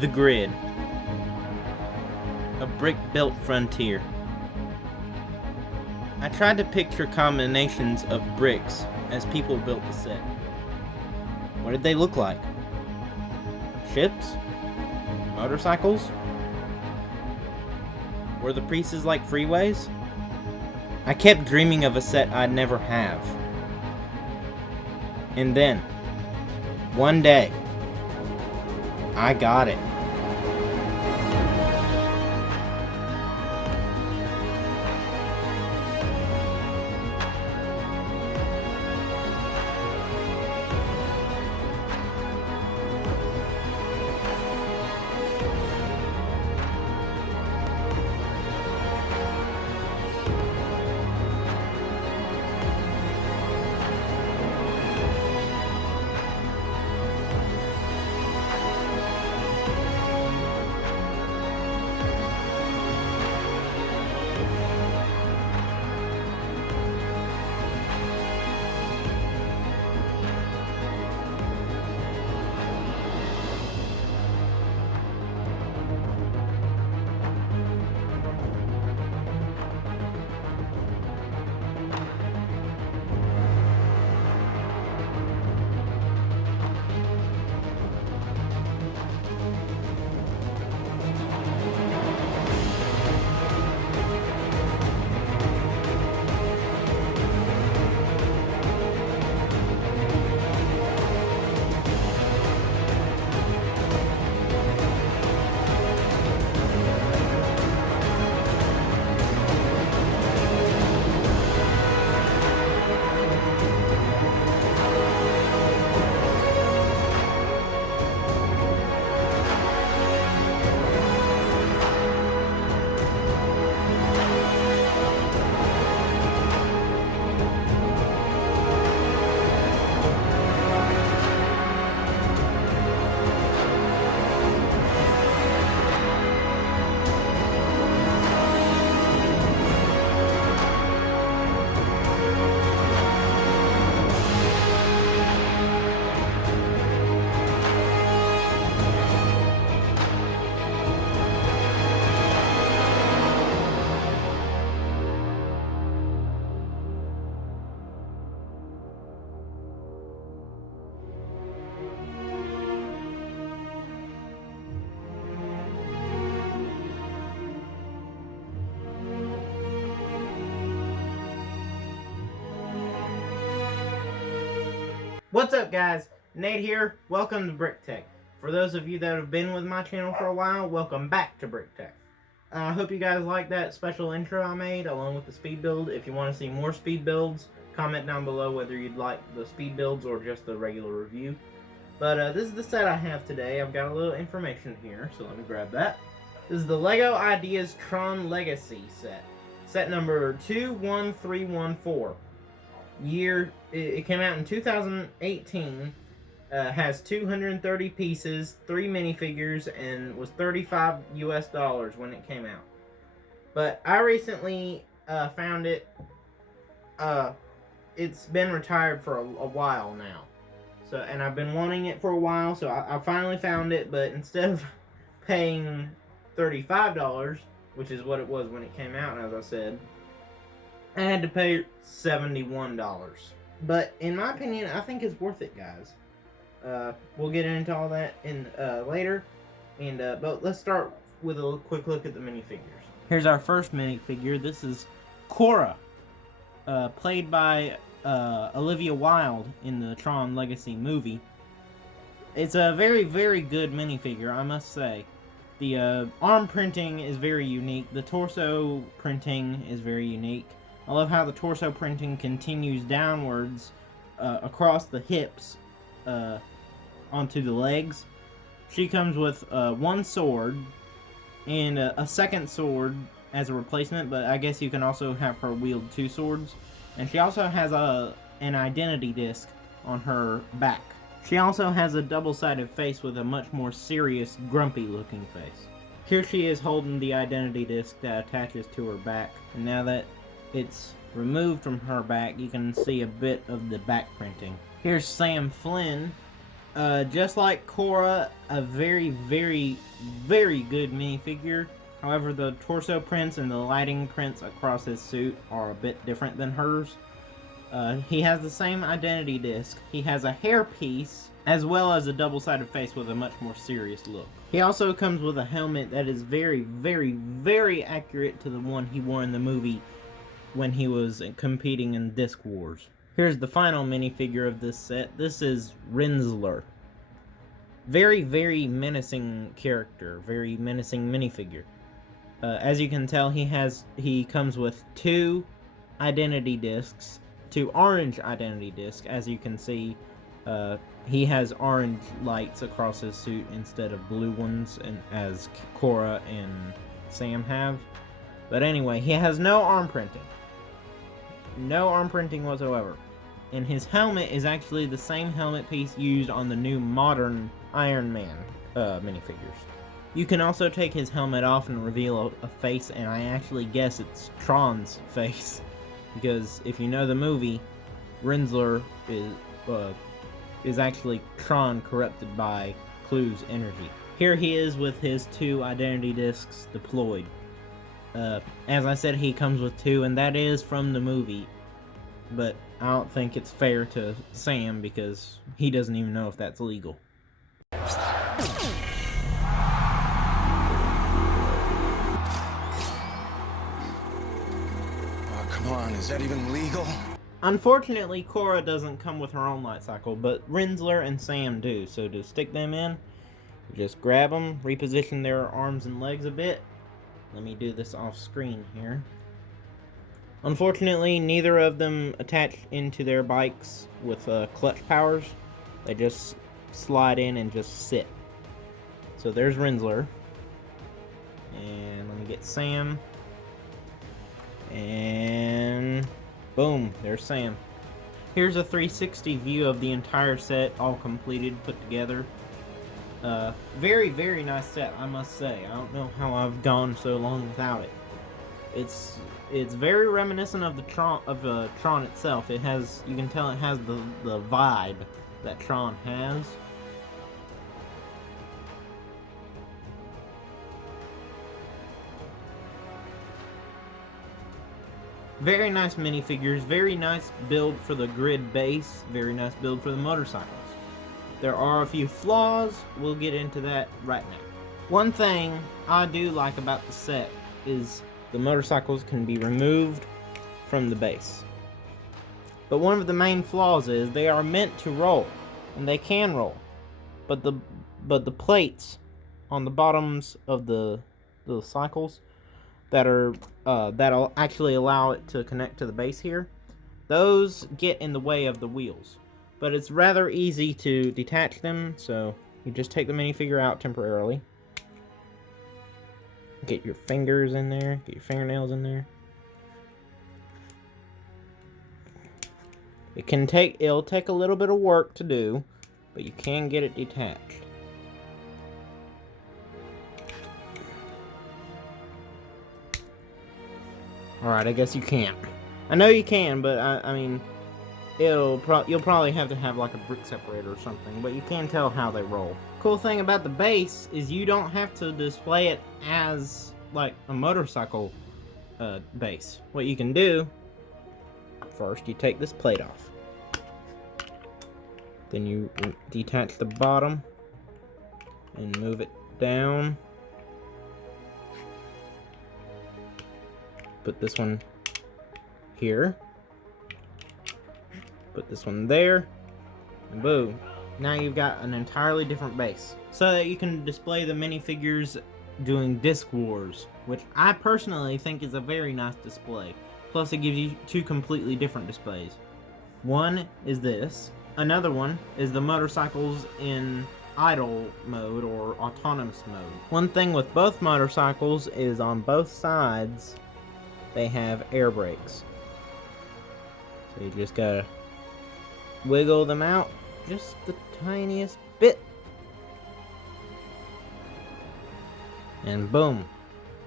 The Grid. A brick-built frontier. I tried to picture combinations of bricks as people built the set. What did they look like? Ships? Motorcycles? Were the pieces like freeways? I kept dreaming of a set I'd never have. And then, one day, I got it. What's up, guys? Nate here. Welcome to Brick Tech. For those of you that have been with my channel for a while, welcome back to Brick Tech. I hope you guys like that special intro I made along with the speed build. If you want to see more speed builds, comment down below whether you'd like the speed builds or just the regular review. But this is the set I have today. I've got a little information here, so let me grab that. This is the LEGO Ideas TRON Legacy set. Set number 21314. Year, it came out in 2018, has 230 pieces, 3 minifigures, and was $35 US when it came out. But I recently found it. It's been retired for a while now, and I've been wanting it for a while, so I finally found it. But instead of paying $35, which is what it was when it came out, as I said, I had to pay $71. But in my opinion, I think it's worth it, guys. We'll get into all that in later. But let's start with a quick look at the minifigures. Here's our first minifigure. This is Quorra, played by Olivia Wilde in the Tron Legacy movie. It's a very, very good minifigure, I must say. The arm printing is very unique. The torso printing is very unique. I love how the torso printing continues downwards across the hips onto the legs. She comes with one sword and a second sword as a replacement, but I guess you can also have her wield 2 swords. And she also has an identity disc on her back. She also has a double-sided face with a much more serious, grumpy-looking face. Here she is holding the identity disc that attaches to her back, and now that it's removed from her back, you can see a bit of the back printing. Here's Sam Flynn, Just like Quorra, a very, very, very good minifigure. However, the torso prints and the lighting prints across his suit are a bit different than hers. He has the same identity disc. He has a hairpiece, as well as a double-sided face with a much more serious look. He also comes with a helmet that is very, very, very accurate to the one he wore in the movie when he was competing in Disc Wars. Here's the final minifigure of this set. This is Renzler. Very, very menacing character. Very menacing minifigure. As you can tell, he comes with 2 identity discs. 2 orange identity discs. As you can see, he has orange lights across his suit instead of blue ones, and as Quorra and Sam have. But anyway, he has no arm printing. No arm printing whatsoever. And his helmet is actually the same helmet piece used on the new modern Iron Man minifigures. You can also take his helmet off and reveal a face, and I actually guess it's Tron's face. Because if you know the movie, Renzler is actually Tron corrupted by Clue's energy. Here he is with his 2 identity discs deployed. As I said, he comes with 2, and that is from the movie. But I don't think it's fair to Sam because he doesn't even know if that's legal. Come on, is that even legal? Unfortunately, Quorra doesn't come with her own light cycle, but Rinzler and Sam do. So to stick them in, you just grab them, reposition their arms and legs a bit. Let me do this off screen here. Unfortunately, neither of them attach into their bikes with clutch powers. They just slide in and just sit. So there's Renzler. And let me get Sam. And boom, there's Sam. Here's a 360 view of the entire set, all completed, put together. Very, very nice set, I must say. I don't know how I've gone so long without it. It's very reminiscent of the Tron itself. It has, you can tell it has the vibe that Tron has. Very nice minifigures, very nice build for the grid base, very nice build for the motorcycles. There are a few flaws, we'll get into that right now. One thing I do like about the set is the motorcycles can be removed from the base. But one of the main flaws is they are meant to roll, and they can roll. But the plates on the bottoms of the cycles that'll actually allow it to connect to the base here, those get in the way of the wheels. But it's rather easy to detach them, so you just take the minifigure out temporarily. Get your fingers in there, get your fingernails in there. It'll take a little bit of work to do, but you can get it detached. Alright, I guess you can't. I know you can, but I mean, you'll probably have to have like a brick separator or something, but you can tell how they roll. Cool thing about the base is you don't have to display it as like a motorcycle base. What you can do, first you take this plate off. Then you detach the bottom and move it down. Put this one here. Put this one there. And boom. Now you've got an entirely different base. So that you can display the minifigures doing Disc Wars, which I personally think is a very nice display. Plus it gives you 2 completely different displays. One is this. Another one is the motorcycles in idle mode or autonomous mode. One thing with both motorcycles is on both sides they have air brakes. So you just gotta wiggle them out just the tiniest bit. And boom.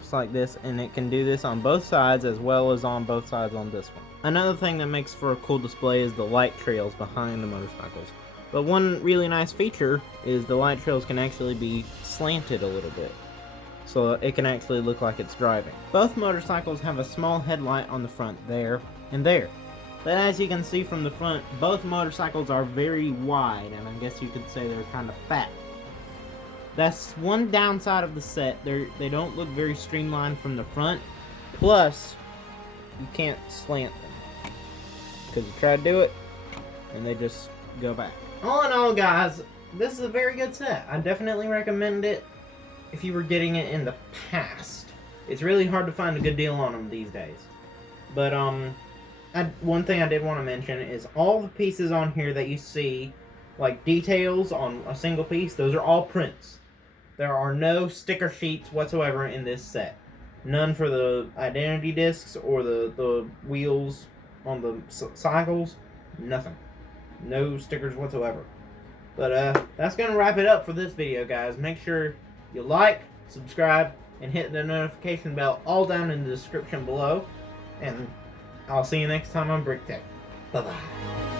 Just like this, and it can do this on both sides as well as on both sides on this one. Another thing that makes for a cool display is the light trails behind the motorcycles. But one really nice feature is the light trails can actually be slanted a little bit, so it can actually look like it's driving. Both motorcycles have a small headlight on the front there and there. But as you can see from the front, both motorcycles are very wide, and I guess you could say they're kind of fat. That's one downside of the set. They don't look very streamlined from the front. Plus, you can't slant them, because you try to do it, and they just go back. All in all, guys, this is a very good set. I definitely recommend it if you were getting it in the past. It's really hard to find a good deal on them these days. But, one thing I did want to mention is all the pieces on here that you see, like details on a single piece, those are all prints. There are no sticker sheets whatsoever in this set. None for the Identity Discs or the wheels on the cycles. Nothing. No stickers whatsoever. But that's going to wrap it up for this video, guys. Make sure you like, subscribe, and hit the notification bell all down in the description below. And I'll see you next time on Brick Tech. Bye-bye.